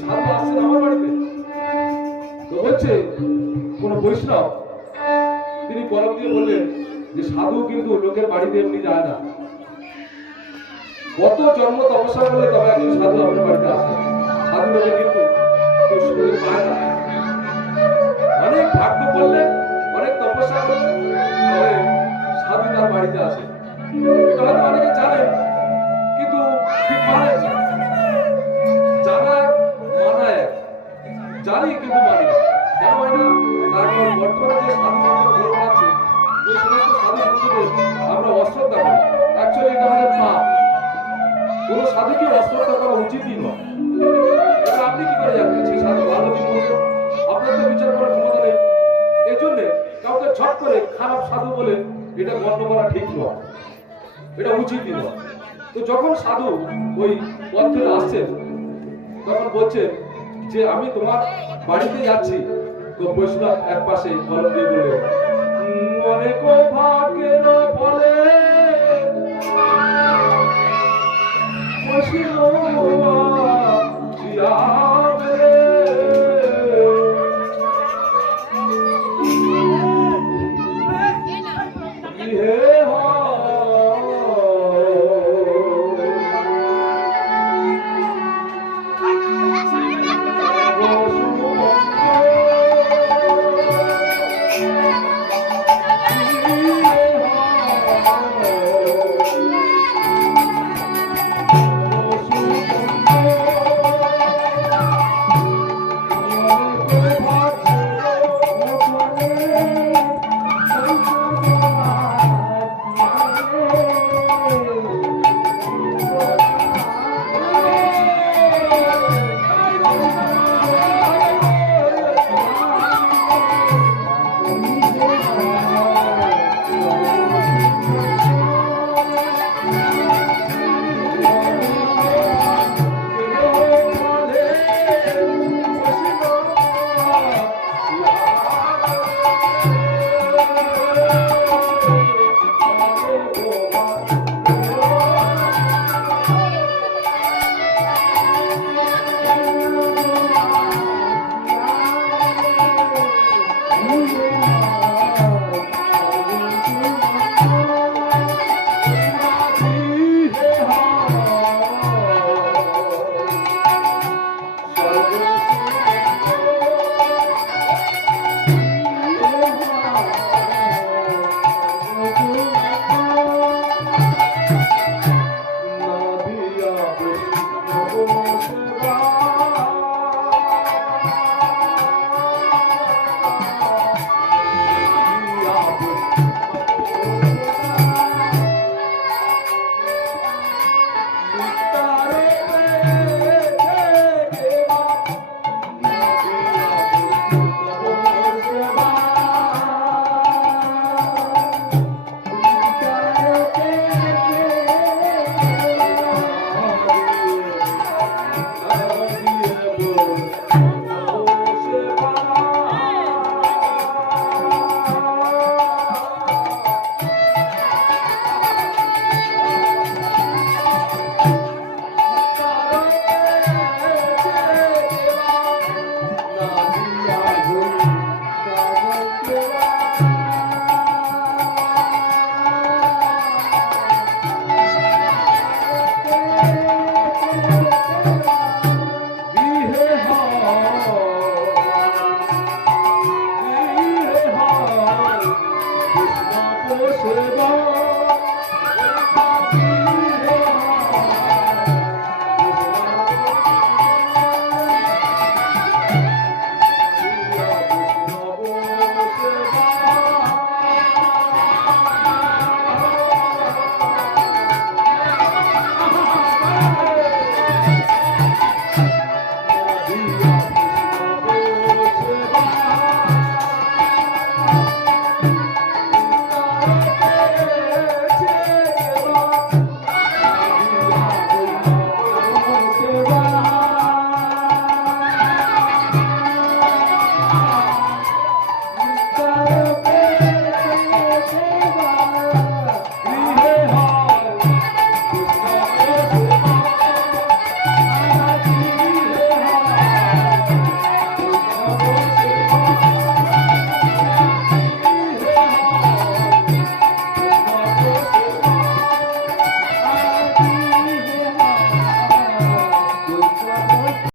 সাধু আসছেন আমার বাড়িতে। তো বলছে কোন বৈষ্ণব তিনি কলম দিয়ে বললেন যে সাধু কিন্তু লোকের বাড়িতে এমনি যায় না, কত জন্ম তপস্যা করলে তবে একজন সাধু আপনার বাড়িতে আসে। সাধু লোকে কিন্তু কেউ সুযোগ পায় না। অনেক ভাগ্য করলেন, অনেক তপস্যা করলেন, তবে সাধু তার বাড়িতে আসে। এটা হয়তো অনেকে জানেন কিন্তু ঠিক মানেন না। জানা মানায় জানি কিন্তু মানি না। কেন হয় না? কারণ বর্তমানে যে সাধু সন্ত ঘুরে বেড়াচ্ছে এই সমস্ত সাধু সন্তদের আমরা অশ্রদ্ধা করি। অ্যাকচুয়ালি এটা আমাদের পাপ। কোন সাধুকে অশ্রদ্ধা করা উচিতই নয়। এটা আপনি কি করে জানবেন সেই সাধু ভালো কি মন্দ? আপনার তো বিচার করার ক্ষমতা নেই। এই জন্য কাউকে ছট করে খারাপ সাধু বলে এটা গণ্য করা ঠিক নয়, এটা উচিতই নয়। তো যখন সাধু ওই পথ ধরে আসছেন তখন বলছেন যে আমি তোমার বাড়িতে যাচ্ছি। তো বৈষ্ণব এক পাশে কলম দিয়ে বলে অনেক ভাগ্যের ফলে Oh